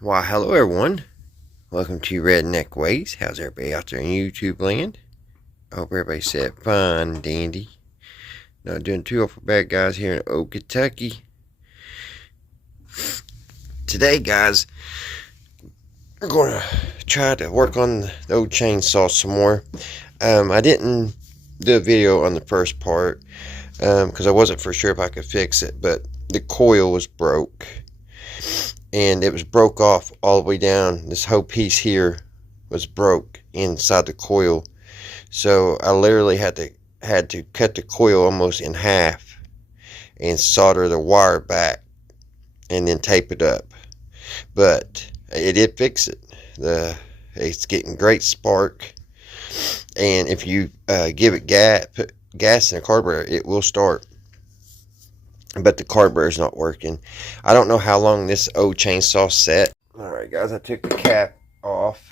Why, hello everyone. Welcome to Redneck Ways. How's everybody out there in YouTube land? I hope everybody's set fine and dandy. Not doing too awful bad, guys, here in Oak, Kentucky. Today, guys, we're going to try to work on the old chainsaw some more. I didn't do a video on the first part because I wasn't for sure if I could fix it, but the coil was broke. And it was broke off all the way down. This whole piece here was broke inside the coil, so I literally had to cut the coil almost in half and solder the wire back and then tape it up. But it did fix it. It's getting great spark, and if you give it put gas in a carburetor, it will start. But the carburetor is not working. I don't know how long this old chainsaw set. Alright guys, I took the cap off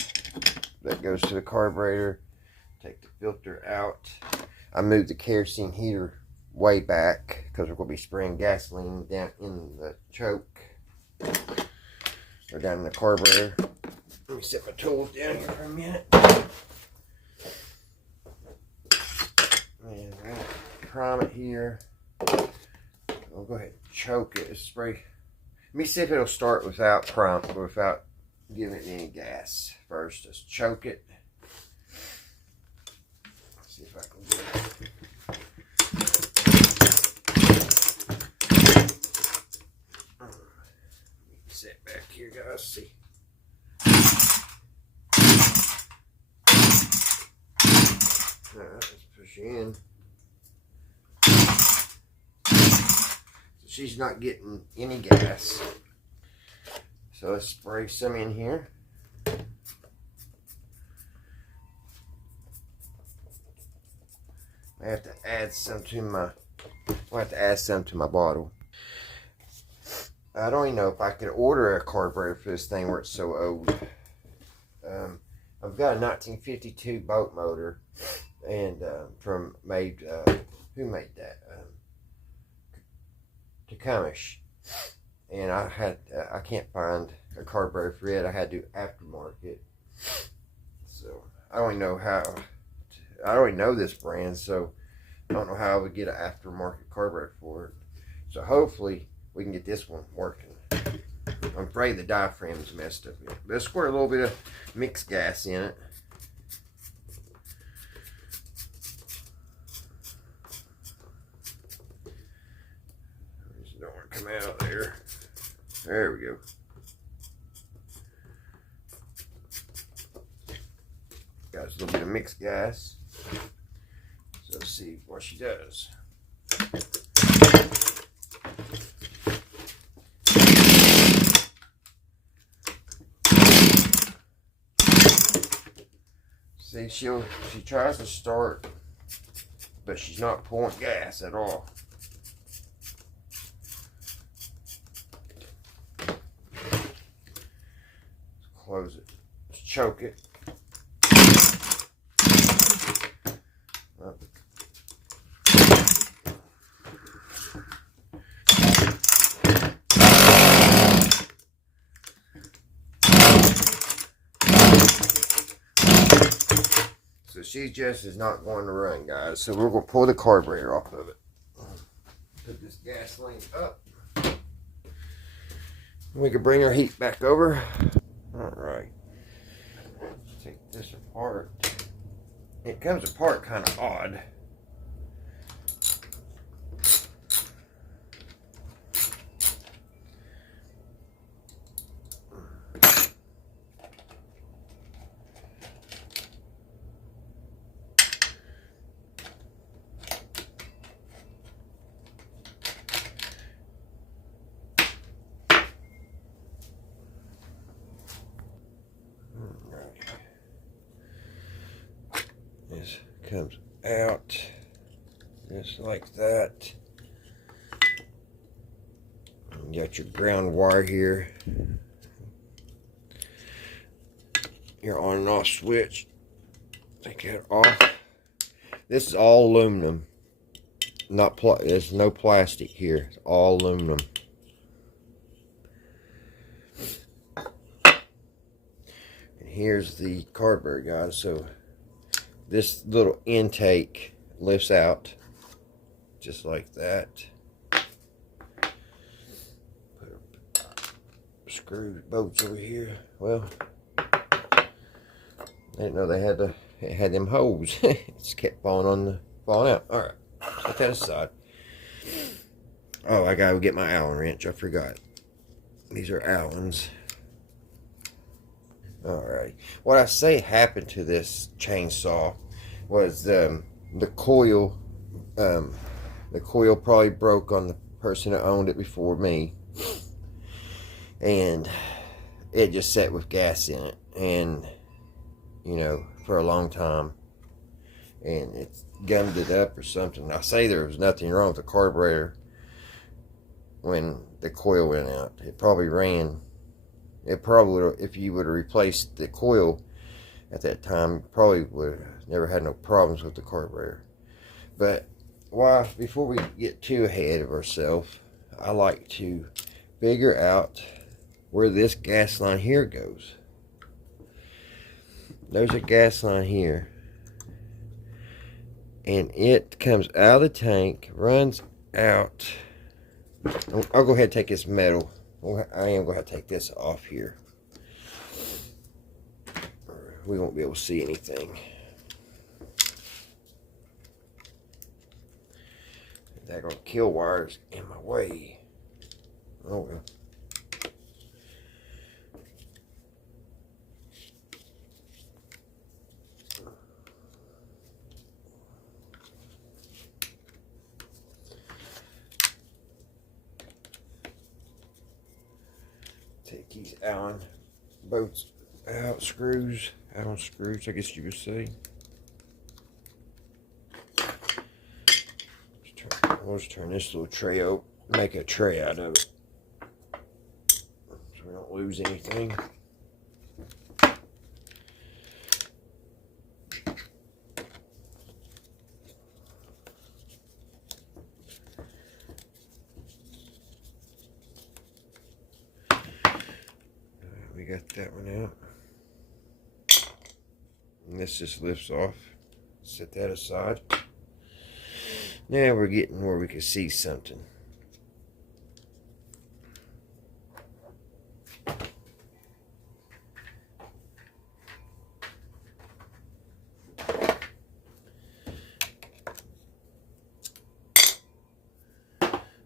that goes to the carburetor. Take the filter out. I moved the kerosene heater way back because we're going to be spraying gasoline down in the choke or down in the carburetor. Let me set my tools down here for a minute. And we'll prime it here. I'll go ahead and choke it. Spray. Let me see if it'll start without without giving it any gas. First, just choke it. Let's see if I can do it. Sit back here, guys. See. Alright, let's push in. She's not getting any gas, so let's spray some in here. I have to add some to my bottle. I don't even know if I could order a carburetor for this thing where it's so old. I've got a 1952 boat motor, and who made that? Takamish, and I can't find a carburetor for it. I had to do aftermarket, so I don't even know this brand, so I don't know how I would get an aftermarket carburetor for it. So hopefully we can get this one working. I'm afraid the diaphragm is messed up here. Let's squirt a little bit of mixed gas in it. Don't want to come out there. There we go. Got a little bit of mixed gas. So let's see what she does. See, she tries to start, but she's not pulling gas at all. Close it. Let's choke it. So she just is not going to run, guys. So we're going to pull the carburetor off of it. Put this gasoline up. We can bring our heat back over. Alright, let's take this apart. It comes apart kind of odd. This comes out just like that. You got your ground wire here, your on and off switch. Take that off. This is all aluminum. There's no plastic here. It's all aluminum. here's the carburetor, guys. So this little intake lifts out just like that. Put a screw bolts over here. Well, I didn't know they had them holes. It just kept falling out. All right, set that aside. Oh, I gotta get my Allen wrench. I forgot. These are Allens. Alright. What I say happened to this chainsaw was the coil. The coil probably broke on the person that owned it before me, and it just sat with gas in it, and for a long time, and it gummed it up or something. I say there was nothing wrong with the carburetor when the coil went out. It probably ran. It probably would have, if you would have replaced the coil at that time, probably would have never had no problems with the carburetor. But before we get too ahead of ourselves, I like to figure out where this gas line here goes. There's a gas line here, and it comes out of the tank, runs out. I'll go ahead and take this metal. I am going to take this off here. We won't be able to see anything. That gonna kill wires in my way. Oh well. Take these Allen bolts out, screws, Allen screws, I guess you would say. We'll just turn this little tray out, make a tray out of it, so we don't lose anything. We got that one out. And this just lifts off. Set that aside. Now we're getting where we can see something.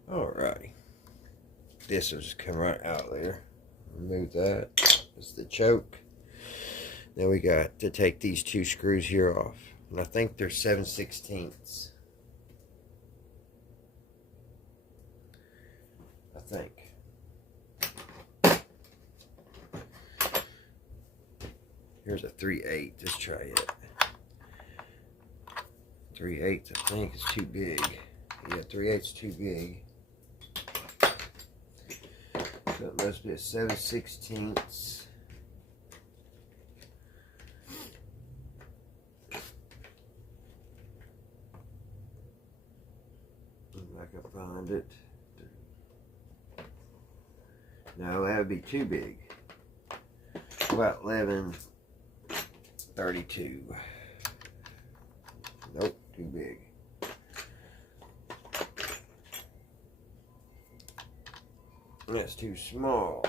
Alrighty. This will just come right out there. Remove that. That's the choke. Then we got to take these two screws here off. And I think they're 7/16. I think. Here's a 3/8. Let's try it. 3/8, I think, is too big. Yeah, 3/8 is too big. So it must be a 7/16. If I can find it. No, that would be too big. About 11/32. Nope, too big. That's too small.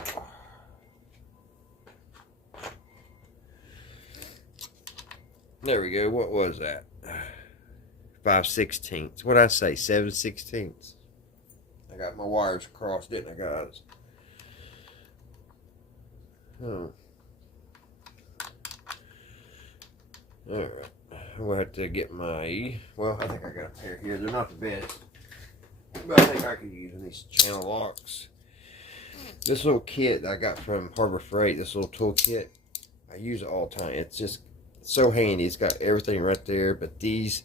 There we go. What was that? 5/16. What did I say? 7/16. I got my wires crossed, didn't I, guys? Oh. Alright. We'll have to get my... Well, I think I got a pair here. They're not the best, but I think I could use these channel locks. This little kit that I got from Harbor Freight, this little tool kit, I use it all the time. It's just so handy. It's got everything right there, but these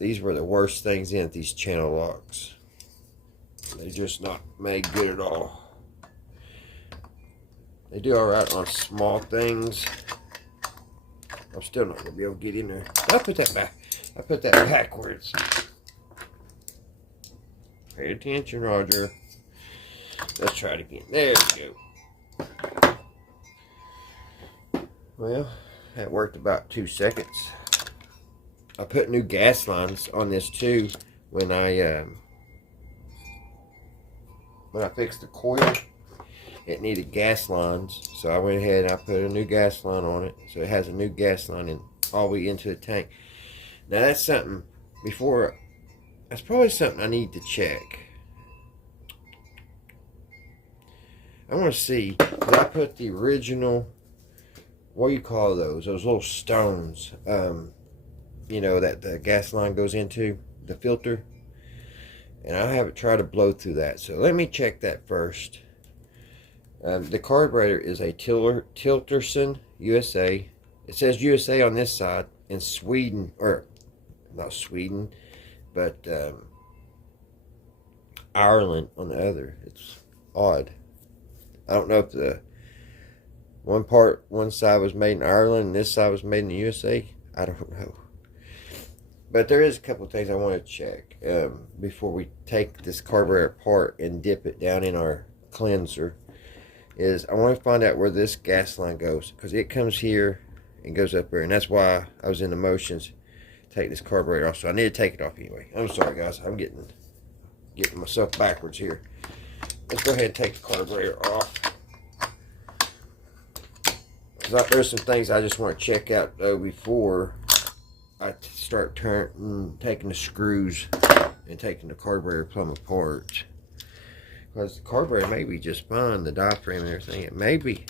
were the worst things in it, these channel locks. They're just not made good at all. They do alright on small things. I'm still not going to be able to get in there. I put that back. I put that backwards. Pay attention, Roger. Let's try it again. There we go. Well, that worked about 2 seconds. I put new gas lines on this too when I fixed the coil. It needed gas lines, so I went ahead and I put a new gas line on it, so it has a new gas line in all the way into the tank. Now that's something that's probably something I need to check. I want to see, because I put the original, what do you call those little stones, you know, that the gas line goes into, the filter, and I haven't tried to blow through that, so let me check that first. The carburetor is a Tilterson USA. It says USA on this side, and Sweden, or not Sweden, but Ireland on the other. It's odd. I don't know if the one side was made in Ireland and this side was made in the USA. I don't know. But there is a couple of things I want to check before we take this carburetor apart and dip it down in our cleanser. Is I want to find out where this gas line goes, because it comes here and goes up there, and that's why I was in the motions to take this carburetor off. So I need to take it off anyway. I'm sorry, guys. I'm getting myself backwards here. Let's go ahead and take the carburetor off. There's some things I just want to check out though before I start taking the screws and taking the carburetor plumb apart. Because the carburetor may be just fine, the diaphragm and everything. It may be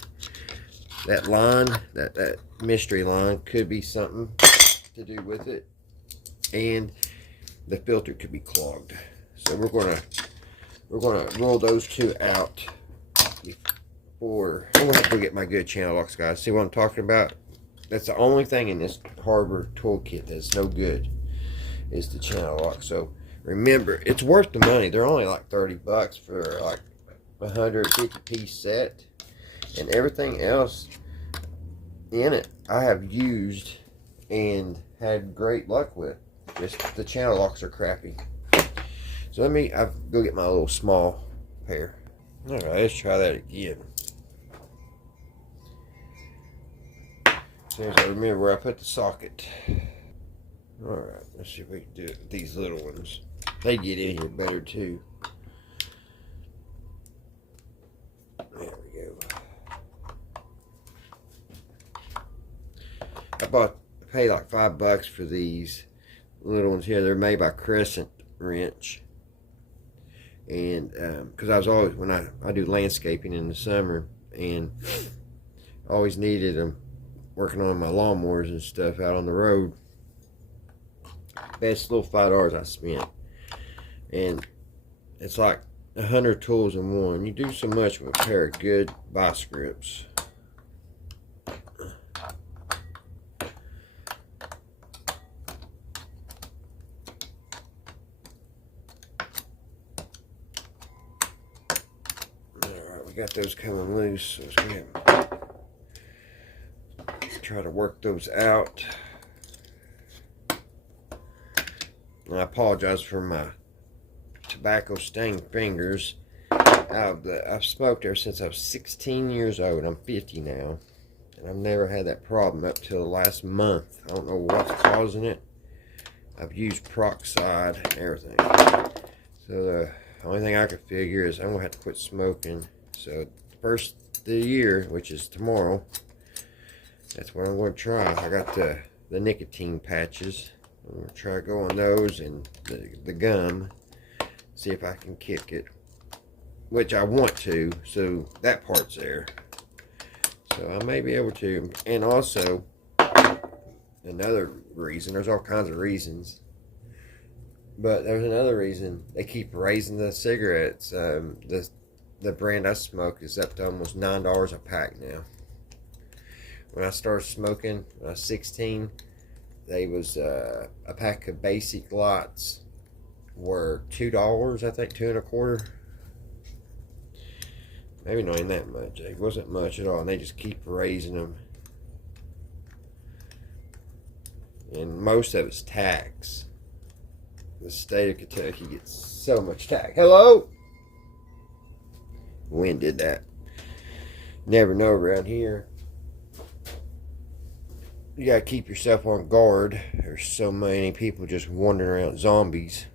that line, that mystery line, could be something to do with it, and the filter could be clogged. So we're gonna roll those two out before. I'm gonna have to get my good channel locks, guys. See what I'm talking about? That's the only thing in this Harbor toolkit that's no good, is the channel lock. So remember, it's worth the money. They're only like 30 bucks for like 150 piece set, and everything else in it I have used and had great luck with. Just the channel locks are crappy. So I'll go get my little small pair. All right, let's try that again. As soon as I remember where I put the socket. All right, let's see if we can do it with these little ones. They get in here better too. There we go. I paid like $5 for these little ones here. They're made by Crescent Wrench. And because I was always, when I do landscaping in the summer, and I always needed them working on my lawnmowers and stuff out on the road. Best little $5 I spent. And it's like 100 tools in one. You do so much with a pair of good vice grips. Alright, we got those coming loose, so let's go ahead and try to work those out. And I apologize for my tobacco stained fingers. I've smoked ever since I was 16 years old. I'm 50 now, and I've never had that problem up till the last month. I don't know what's causing it. I've used peroxide and everything. So the only thing I could figure is I'm gonna have to quit smoking. So the first of the year, which is tomorrow, that's what I'm going to try. I got the nicotine patches. I'm going to try to go on those and the gum. See if I can kick it. Which I want to. So that part's there. So I may be able to. And also, another reason. There's all kinds of reasons. But there's another reason. They keep raising the cigarettes. The brand I smoke is up to almost $9 a pack now. When I started smoking when I was 16, they was a pack of basic lots were $2, I think, $2.25. Maybe not even that much. It wasn't much at all, and they just keep raising them. And most of it's tax. The state of Kentucky gets so much tax. Hello? Wind did that. Never know around here. you gotta keep yourself on guard. There's so many people just wandering around, zombies.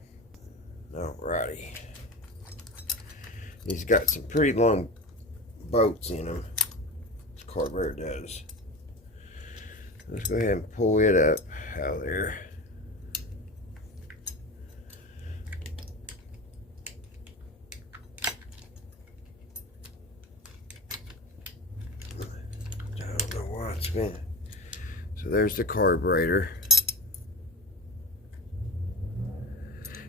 Alrighty. He's got some pretty long bolts in them. This carburetor does. Let's go ahead and pull it up out of there. I don't know why it's been. So there's the carburetor.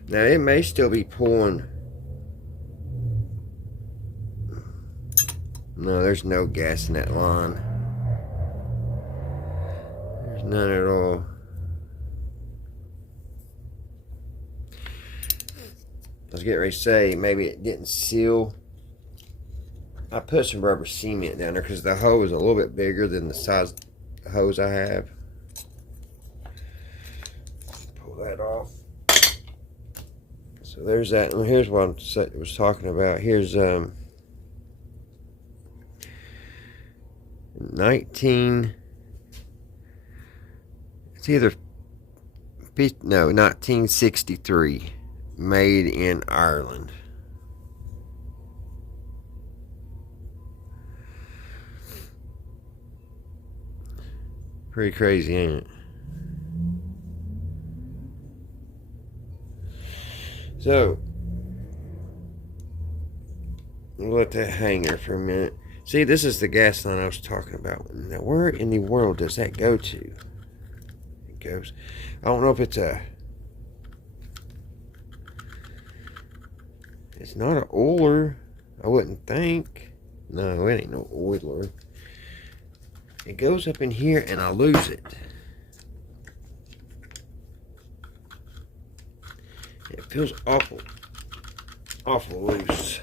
Now it may still be pulling. No, there's no gas in that line. There's none at all. I was getting ready to say maybe it didn't seal. I put some rubber cement down there because the hose is a little bit bigger than the size of the hose I have. Pull that off. So there's that. And here's what I was talking about. Here's 1963, made in Ireland. Pretty crazy, ain't it? So, we'll let that hang there for a minute. See, this is the gas line I was talking about. Now, where in the world does that go to? It goes, I don't know if it's it's not an oiler, I wouldn't think. No, it ain't no oiler. It goes up in here and I lose it. It feels awful loose.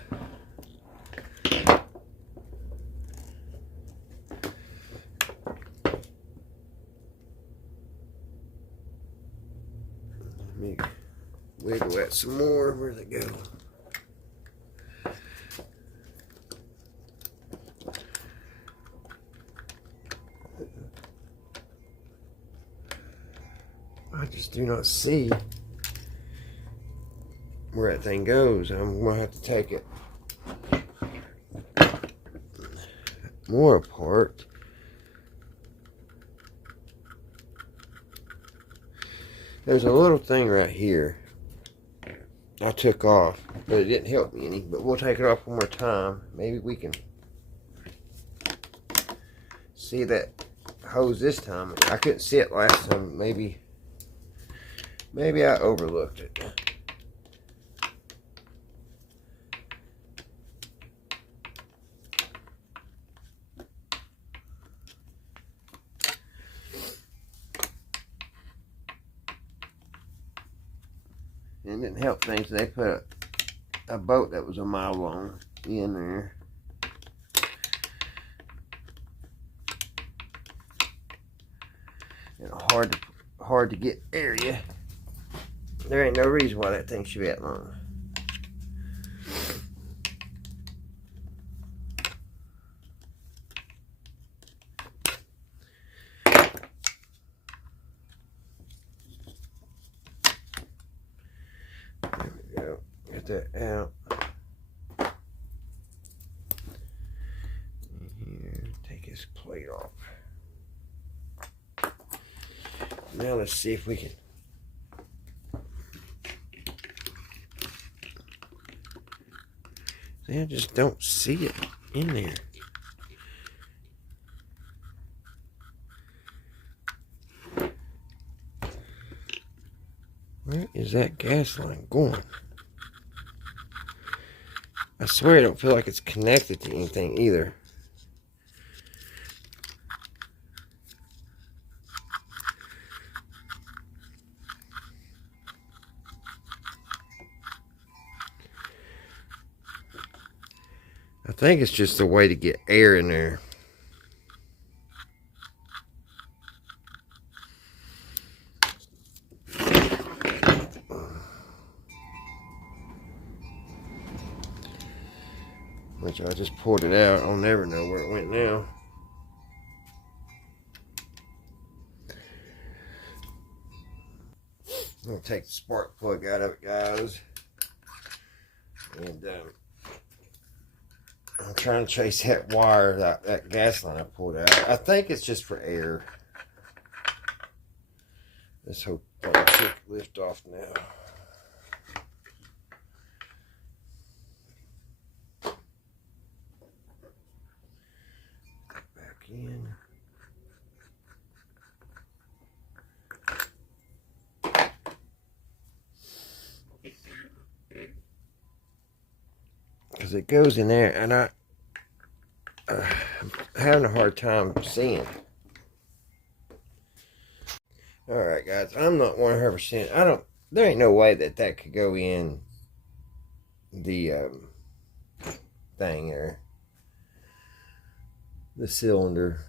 Let me wiggle that some more. Where'd it go? I just do not see where that thing goes. I'm gonna have to take it more apart. There's a little thing right here I took off, but it didn't help me any. But we'll take it off one more time. Maybe we can see that hose this time. I couldn't see it last time. Maybe I overlooked it. And it didn't help things. They put a boat that was a mile long in there. And a hard to get area. There ain't no reason why that thing should be that long. There we go. Get that out. Here, take this plate off. Now let's see if we can. See, I just don't see it in there. Where is that gas line going? I swear I don't feel like it's connected to anything either. I think it's just a way to get air in there. Which I just pulled it out. I'll never know where it went now. take the spark plug out of it, guys. And I'm trying to chase that wire, that gas line I pulled out. I think it's just for air. Let's hope it should lift off now. Back in. Because it goes in there, and I'm having a hard time seeing. Alright, guys, I'm not 100%. There ain't no way that could go in the thing there. The cylinder.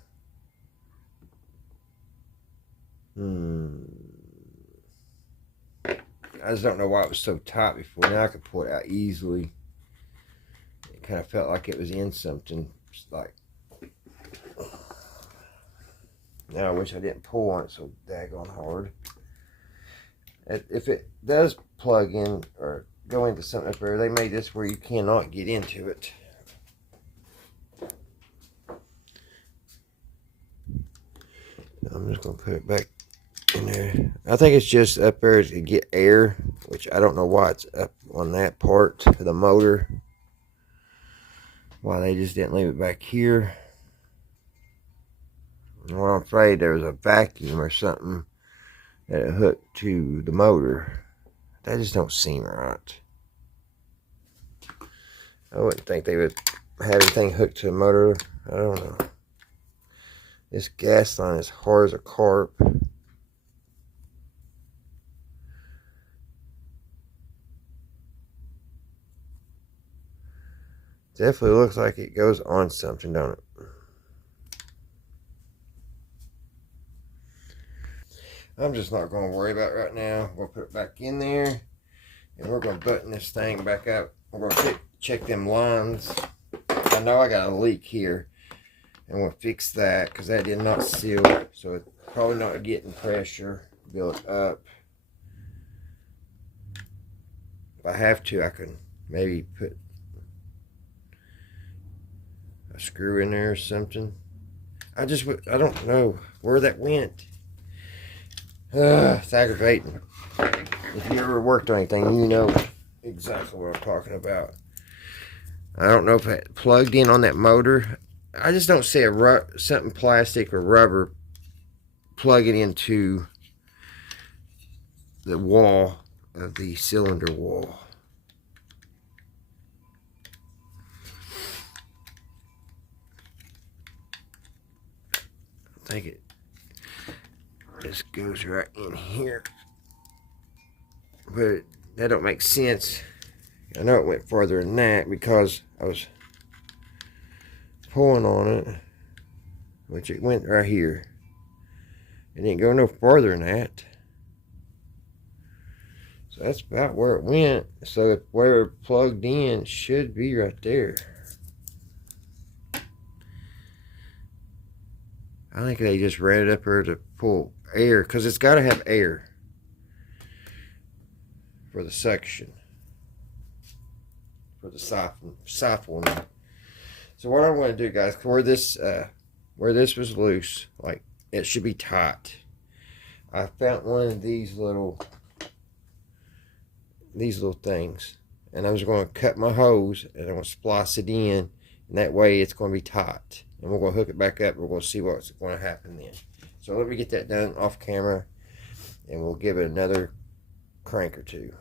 I just don't know why it was so tight before. Now I could pull it out easily. It kind of felt like it was in something. Just like, now I wish I didn't pull on it so daggone hard. If it does plug in or go into something up there, they made this where you cannot get into it. I'm just going to put it back in there. I think it's just up there to get air, which I don't know why it's up on that part of the motor. Why they just didn't leave it back here. Well, I'm afraid there was a vacuum or something that it hooked to the motor. That just don't seem right. I wouldn't think they would have anything hooked to the motor. I don't know. This gas line is hard as a carp. Definitely looks like it goes on something, don't it? I'm just not going to worry about it right now. We'll put it back in there. And we're going to button this thing back up. We're going to check them lines. I know I got a leak here. And we'll fix that because that did not seal. So it's probably not getting pressure built up. If I have to, I can maybe put a screw in there or something. I don't know where that went. It's aggravating. If you ever worked on anything, you know exactly what I'm talking about. I don't know if it plugged in on that motor. I just don't see something plastic or rubber plugging into the wall of the cylinder wall. I think it just goes right in here, but that don't make sense. I know it went farther than that because I was pulling on it, which it went right here. It didn't go no farther than that. So that's about where it went. So if where it plugged in should be right there. I think they just ran it up there to pull air, because it's got to have air for the suction, for the siphon. So what I'm going to do, guys, where this was loose, like it should be tight. I found one of these little things, and I was going to cut my hose and I'm going to splice it in, and that way it's going to be tight. And we're going to hook it back up. We're going to see what's going to happen then. So let me get that done off camera, and we'll give it another crank or two.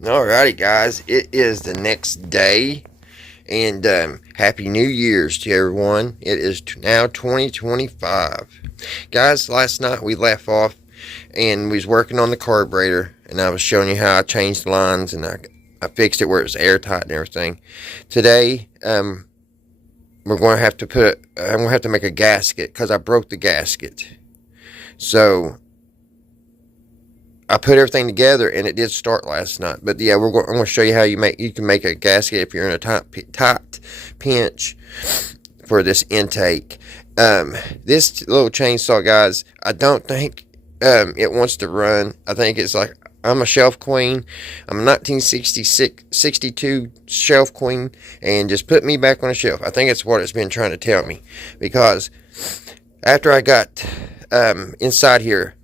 Alrighty, guys, it is the next day, and Happy New Year's to everyone. It is now 2025. Guys, last night we left off, and we was working on the carburetor, and I was showing you how I changed the lines, and I fixed it where it was airtight and everything. Today, we're going to have to I'm going to have to make a gasket because I broke the gasket. So I put everything together, and it did start last night. But yeah, I'm going to show you how you can make a gasket if you're in a tight pinch for this intake. This little chainsaw, guys, I don't think it wants to run. I think it's like, I'm a shelf queen. I'm a 1962 shelf queen, and just put me back on a shelf. I think it's what it's been trying to tell me, because after I got inside here,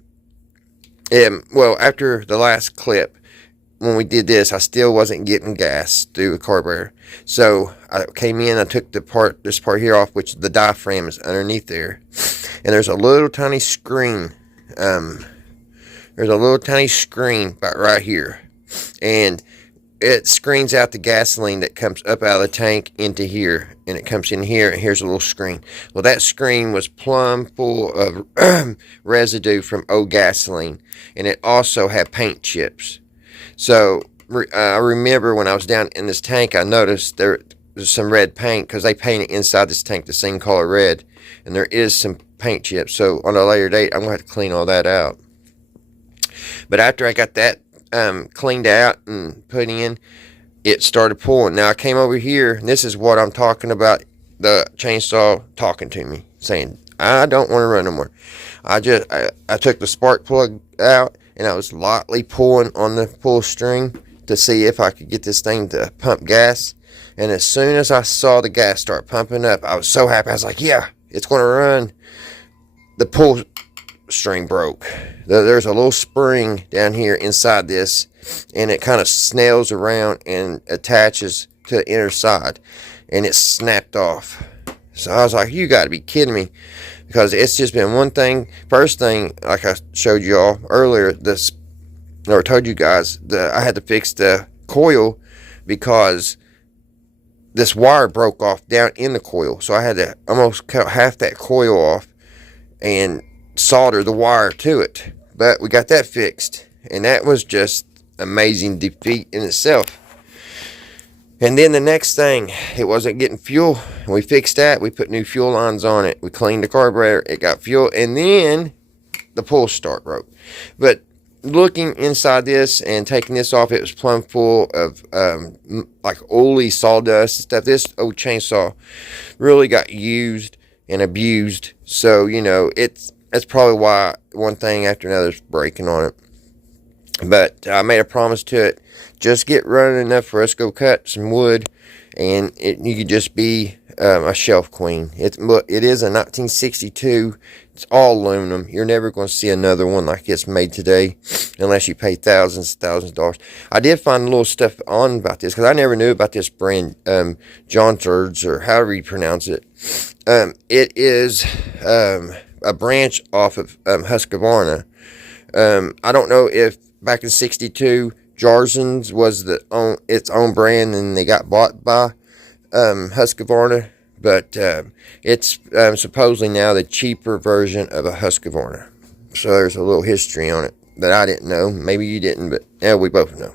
well, after the last clip, when we did this, I still wasn't getting gas through the carburetor. So I came in, I took this part here off, which the diaphragm is underneath there. And there's a little tiny screen. There's a little tiny screen about right here. And it screens out the gasoline that comes up out of the tank into here. And it comes in here, and here's a little screen. Well, that screen was plumb full of residue from old gasoline. And it also had paint chips. So I remember when I was down in this tank, I noticed there was some red paint, because they painted inside this tank the same color red, and there is some paint chips. So on a later date, I'm going to have to clean all that out. But after I got that cleaned out and put in, it started pulling. Now I came over here, and this is what I'm talking about, the chainsaw talking to me, saying, I don't want to run no more. I took the spark plug out, and I was lightly pulling on the pull string to see if I could get this thing to pump gas. And as soon as I saw the gas start pumping up, I was so happy. I was like, yeah, it's going to run. The pull string broke. There's a little spring down here inside this, and it kind of snails around and attaches to the inner side, and it snapped off. So I was like, you got to be kidding me. Because it's just been one thing. First thing, like I showed you all earlier, or told you guys, I had to fix the coil because this wire broke off down in the coil. So I had to almost cut half that coil off and solder the wire to it. But we got that fixed, and that was just amazing defeat in itself. And then the next thing, it wasn't getting fuel. We fixed that. We put new fuel lines on it. We cleaned the carburetor. It got fuel. And then the pull start broke. But looking inside this and taking this off, it was plumb full of like oily sawdust and stuff. This old chainsaw really got used and abused. So, you know, that's probably why one thing after another is breaking on it. But I made a promise to it. Just get running enough for us to go cut some wood, and you could just be a shelf queen. It is a 1962. It's all aluminum. You're never going to see another one like it's made today unless you pay thousands of dollars. I did find a little stuff on about this, because I never knew about this brand, Jonsereds, or however you pronounce it. It is a branch off of Husqvarna. I don't know if back in '62, Jonsereds was its own brand, and they got bought by Husqvarna. But it's supposedly now the cheaper version of a Husqvarna. So there's a little history on it that I didn't know. Maybe you didn't, but yeah, we both know.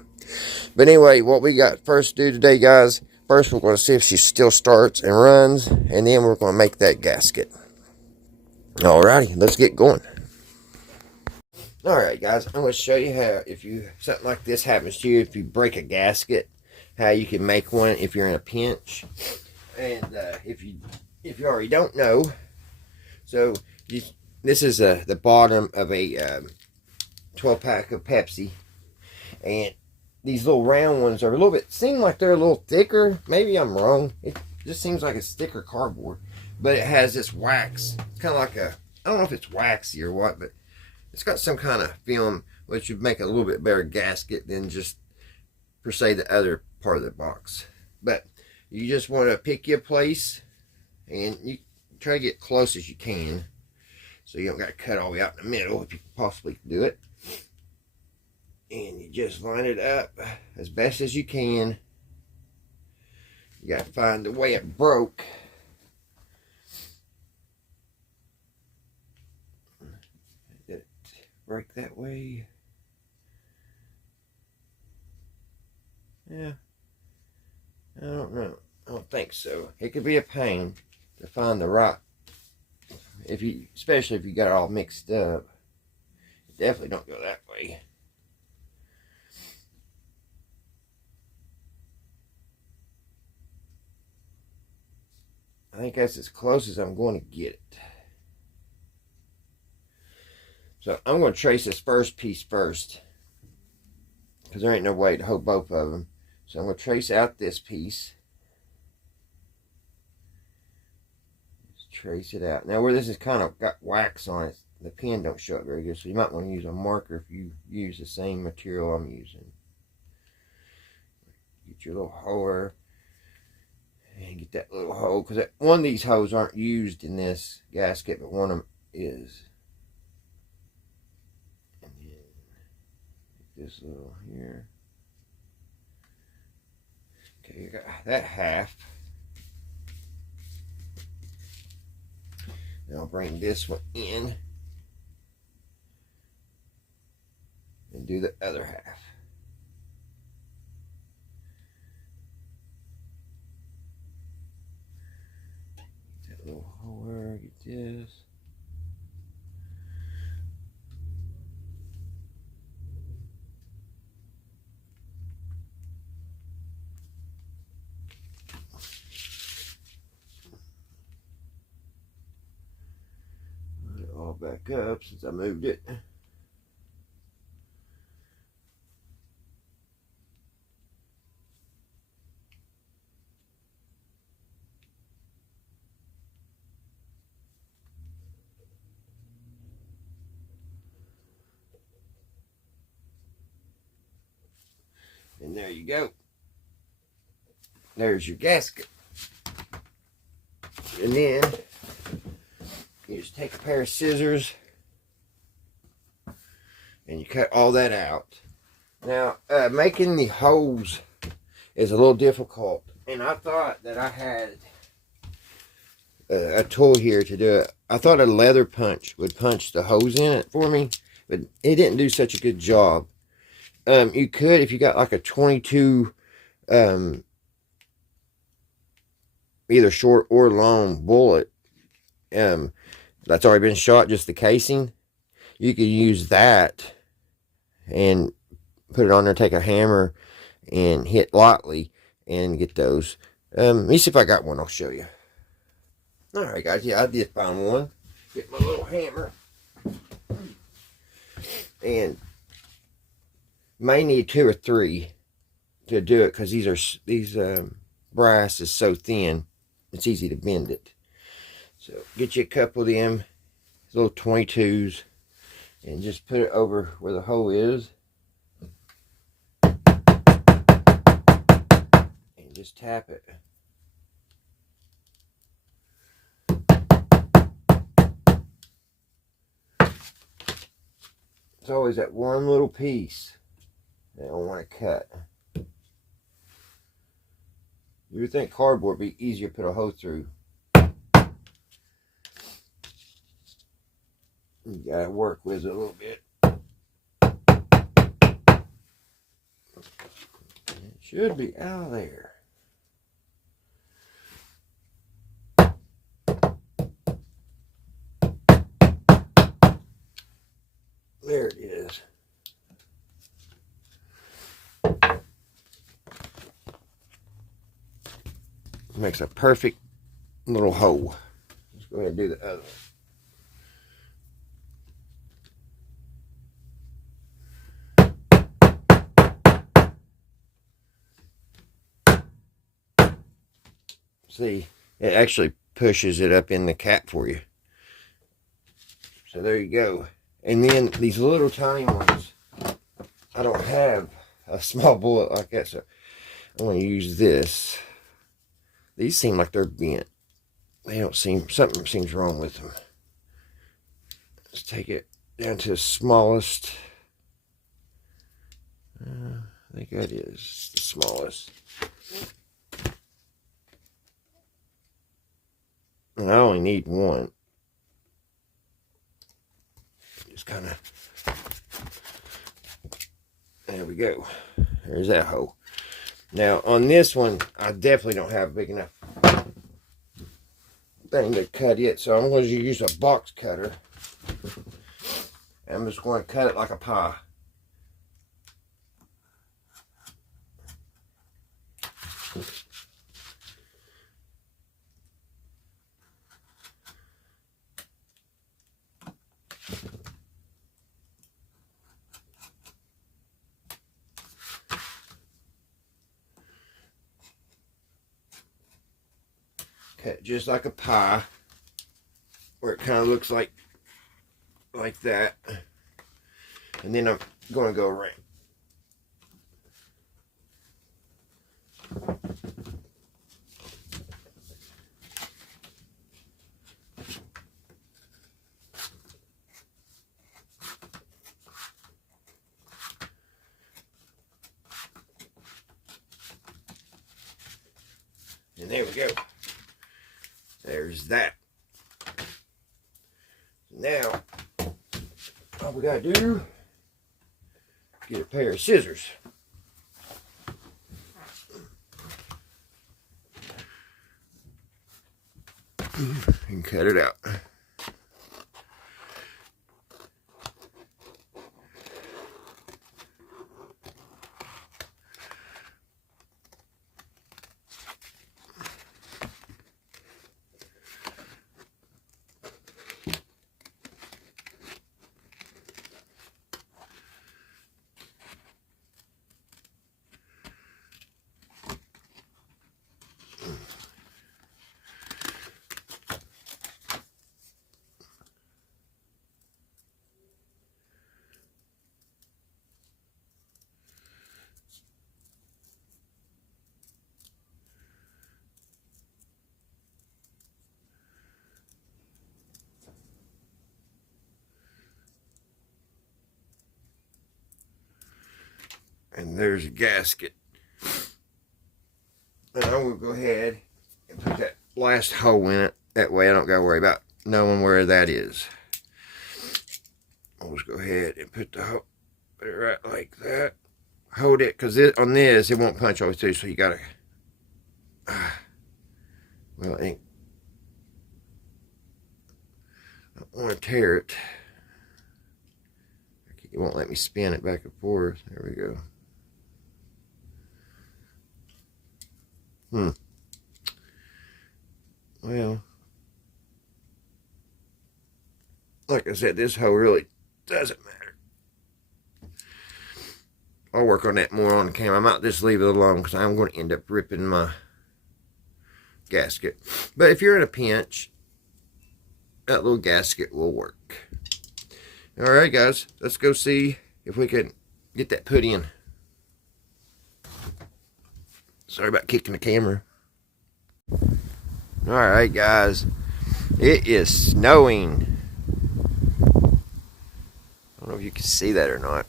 But anyway, what we got first to do today, guys, first we're going to see if she still starts and runs, and then we're going to make that gasket. Alrighty, let's get going. Alright guys, I'm going to show you how, if something like this happens to you, if you break a gasket, how you can make one if you're in a pinch. And if you already don't know, so this is the bottom of a 12-pack of Pepsi, and these little round ones are a little bit, seem like they're a little thicker. Maybe I'm wrong. It just seems like it's thicker cardboard, but it has this wax. It's kind of like I don't know if it's waxy or what, but it's got some kind of film which would make a little bit better gasket than just, per se, the other part of the box. But you just want to pick your place, and you try to get close as you can, so you don't got to cut all the way out in the middle if you possibly can do it. And you just line it up as best as you can. You got to find the way it broke. Did it break that way? Yeah. I don't know. I don't think so. It could be a pain to find the right, especially if you got it all mixed up. Definitely don't go that way. I think that's as close as I'm going to get it. So I'm going to trace this first piece first, because there ain't no way to hold both of them. So I'm going to trace out this piece. Just trace it out. Now where this is kind of got wax on it, the pen don't show it very good, so you might want to use a marker if you use the same material I'm using. Get your little holer and get that little hole, because one of these holes aren't used in this gasket, but one of them is. And then this little here. Okay, you got that half. Now I'll bring this one in and do the other half. Get that little hole, get this. Put it all back up since I moved it. And there you go. There's your gasket. And then you just take a pair of scissors and you cut all that out. Now, making the holes is a little difficult. And I thought that I had a tool here to do it. I thought a leather punch would punch the holes in it for me, but it didn't do such a good job. You could, if you got like a 22 either short or long bullet that's already been shot, just the casing, you could use that and put it on there, take a hammer and hit lightly and get those. Let me see if I got one. I'll show you. Alright guys, yeah, I did find one. Get my little hammer. And may need 2 or 3 to do it, because these brass is so thin it's easy to bend it. So get you a couple of them little 22s and just put it over where the hole is and just tap it. It's always that one little piece that I want to cut. You would think cardboard would be easier to put a hole through. You gotta work with it a little bit. It should be out of there. There it is. Makes a perfect little hole. Let's go ahead and do the other one. See, it actually pushes it up in the cap for you. So there you go. And then these little tiny ones, I don't have a small bullet like that, so I'm going to use this. These seem like they're bent. They don't seem, something seems wrong with them. Let's take it down to the smallest. I think that is the smallest. And I only need one. Just kind of, there we go. There's that hole. Now on this one, I definitely don't have a big enough thing to cut it, so I'm going to use a box cutter. I'm just going to cut it like a pie. cut just like a pie, where it kind of looks like that. And then I'm going to go around. And there we go. There's that. Now, all we gotta do, get a pair of scissors. And cut it out. And there's a gasket. And I'm going to go ahead and put that last hole in it. That way I don't got to worry about knowing where that is. I'll just go ahead and put the hole, put it right like that. Hold it, because on this, it won't punch all through, so you got to, well, I don't want to tear it. It won't let me spin it back and forth. There we go. Well, like I said, this hole really doesn't matter. I'll work on that more on the camera. I might just leave it alone because I'm going to end up ripping my gasket. But if you're in a pinch, that little gasket will work. Alright guys, let's go see if we can get that put in. Sorry about kicking the camera. Alright guys, it is snowing. I don't know if you can see that or not.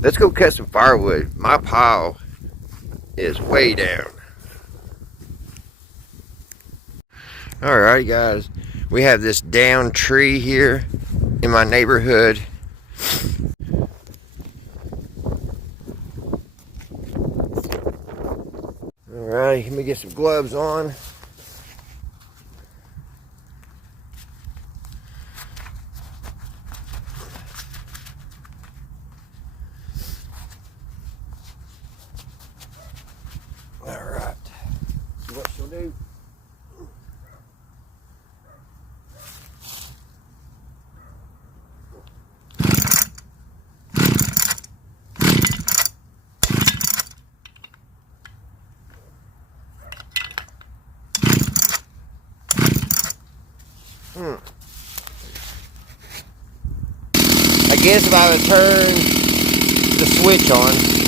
Let's go cut some firewood. My pile is way down. Alright guys, we have this down tree here in my neighborhood. Alright, let me get some gloves on. Alright, see what she'll do. I guess if I would turn the switch on.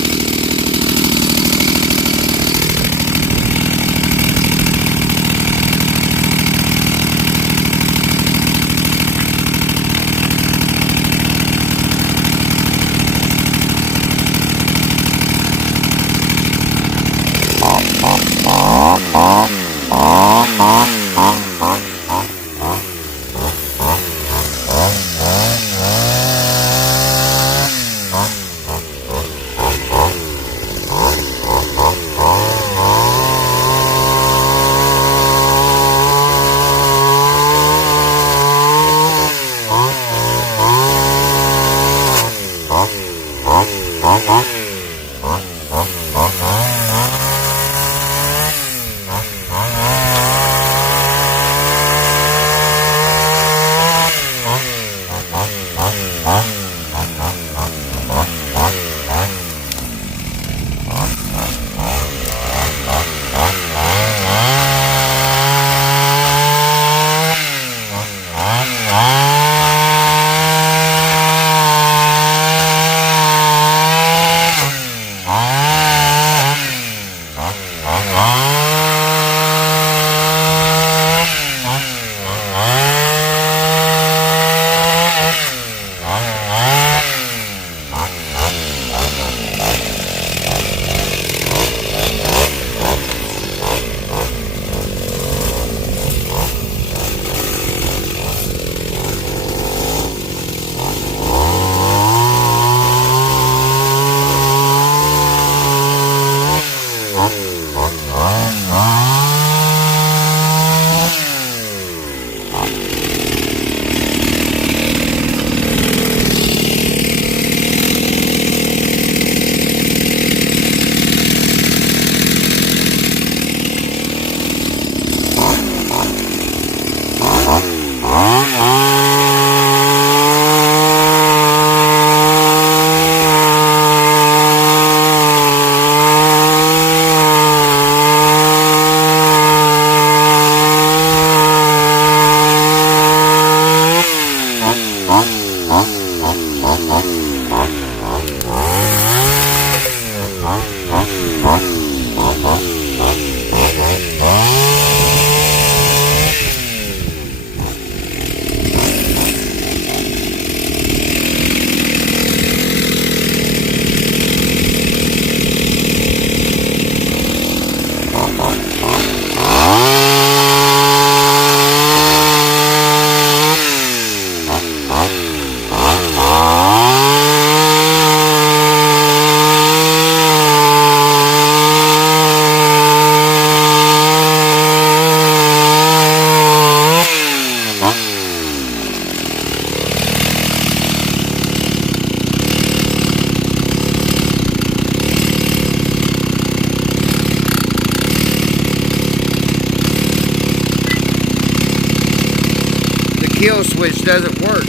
Kill switch doesn't work.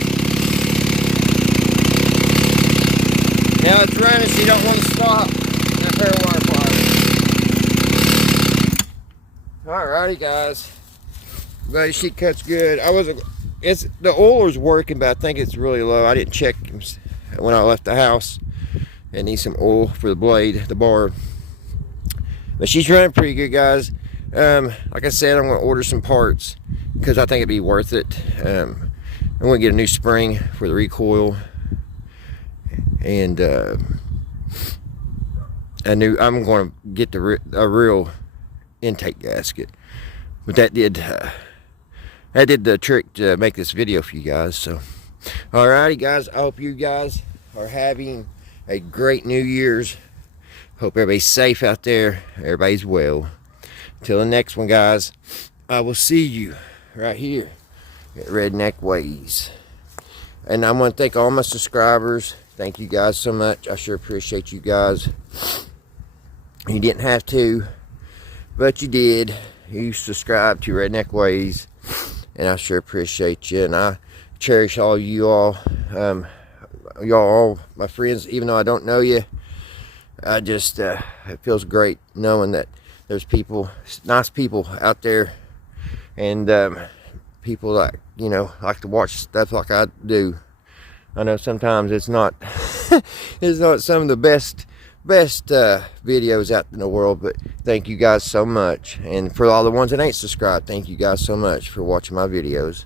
Now it's running, so you don't want to stop that pair of wire pliers. Alrighty, guys. Glad the sheet cut's good. The oiler's working, but I think it's really low. I didn't check when I left the house. I need some oil for the blade, the bar. But she's running pretty good, guys. Like I said, I'm going to order some parts because I think it'd be worth it. I'm going to get a new spring for the recoil, and I'm going to get a real intake gasket. But that did the trick to make this video for you guys. So, alrighty, guys. I hope you guys are having a great New Year's. Hope everybody's safe out there. Everybody's well. Till the next one, guys, I will see you right here at Redneck Ways. And I want to thank all my subscribers. Thank you guys so much. I sure appreciate you guys. You didn't have to, but you did. You subscribed to Redneck Ways, and I sure appreciate you. And I cherish all you all. Y'all, all my friends, even though I don't know you. I just, it feels great knowing that there's people, nice people out there, and people that, you know, like to watch stuff like I do. I know sometimes it's not, it's not some of the best videos out in the world, but thank you guys so much. And for all the ones that ain't subscribed, thank you guys so much for watching my videos.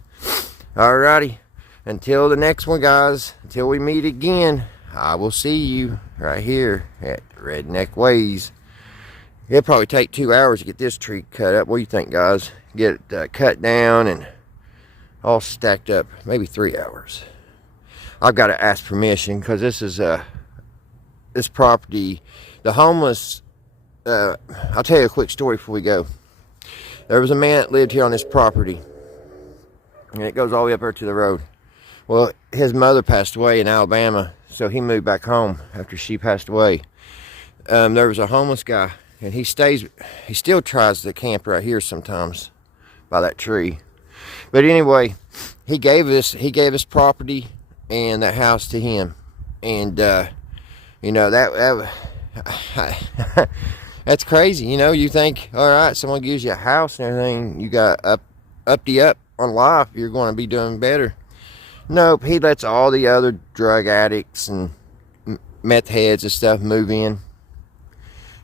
Alrighty, until the next one, guys, until we meet again, I will see you right here at Redneck Ways. It'll probably take 2 hours to get this tree cut up. What do you think, guys? Get it cut down and all stacked up. Maybe 3 hours. I've got to ask permission because this is this property. The homeless. I'll tell you a quick story before we go. There was a man that lived here on this property, and it goes all the way up there to the road. Well, his mother passed away in Alabama, so he moved back home after she passed away. There was a homeless guy, and he still tries to camp right here sometimes by that tree. But anyway, he gave his property and that house to him, and you know, that that's crazy. You know, you think, all right, someone gives you a house and everything, you got up on life, you're going to be doing better. Nope, he lets all the other drug addicts and meth heads and stuff move in.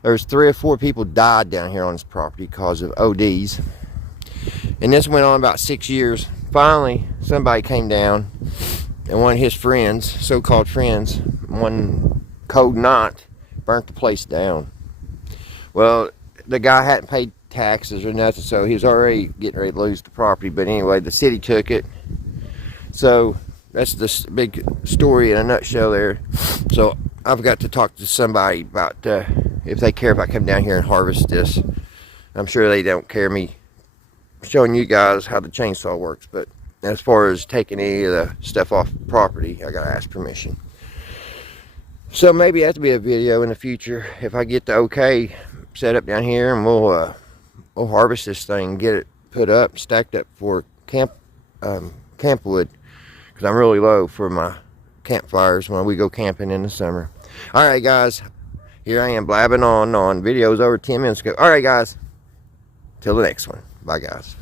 There's 3 or 4 people died down here on this property because of ODs. And this went on about 6 years. Finally, somebody came down, and one of his friends, so-called friends, one cold night, burnt the place down. Well, the guy hadn't paid taxes or nothing, so he was already getting ready to lose the property. But anyway, the city took it. So that's the big story in a nutshell there. So I've got to talk to somebody about if they care if I come down here and harvest this. I'm sure they don't care me showing you guys how the chainsaw works, but as far as taking any of the stuff off property, I gotta ask permission. So maybe that will be a video in the future if I get the okay set up down here, and we'll harvest this thing, get it put up, stacked up for camp wood, because I'm really low for my campfires when we go camping in the summer. All right, guys, here I am blabbing on. Videos over 10 minutes ago. All right, guys, till the next one. Bye, guys.